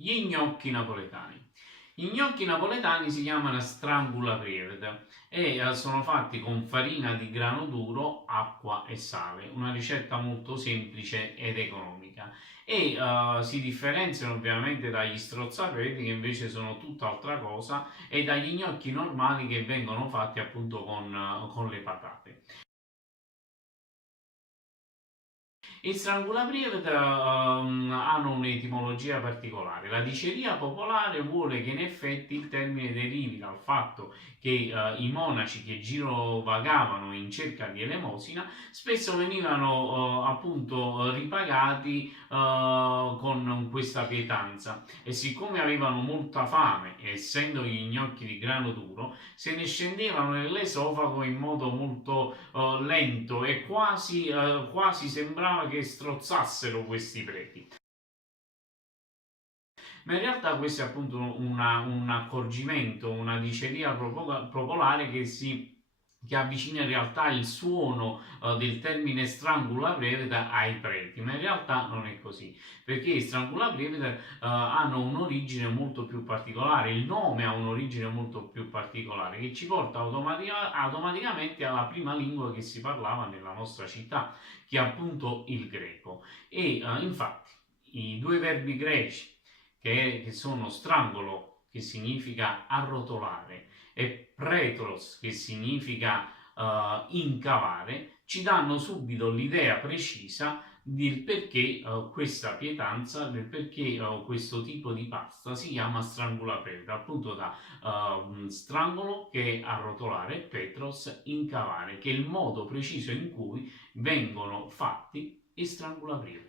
Gli gnocchi napoletani. Gli gnocchi napoletani si chiamano strangulaprievede e sono fatti con farina di grano duro, acqua e sale, una ricetta molto semplice ed economica e si differenziano ovviamente dagli strozzapreti che invece sono tutt'altra cosa e dagli gnocchi normali che vengono fatti appunto con le patate. I strangolaprievede hanno un'etimologia particolare. La diceria popolare vuole che in effetti il termine derivi dal fatto che i monaci che girovagavano in cerca di elemosina spesso venivano appunto ripagati con questa pietanza e siccome avevano molta fame, essendo gli gnocchi di grano duro, se ne scendevano nell'esofago in modo molto lento e quasi sembrava che strozzassero questi preti. Ma in realtà questo è appunto un accorgimento, una diceria popolare che avvicina in realtà il suono del termine strangulaprevede ai preti, ma in realtà non è così, perché i strangulaprevede hanno un'origine molto più particolare, il nome ha un'origine molto più particolare che ci porta automaticamente alla prima lingua che si parlava nella nostra città, che è appunto il greco. E infatti i due verbi greci che sono strangolo, che significa arrotolare, e pretros, che significa incavare, ci danno subito l'idea precisa del perché questa pietanza, del perché questo tipo di pasta si chiama strangolapreta, appunto da strangolo che è arrotolare e petros incavare, che è il modo preciso in cui vengono fatti i strangolapreta.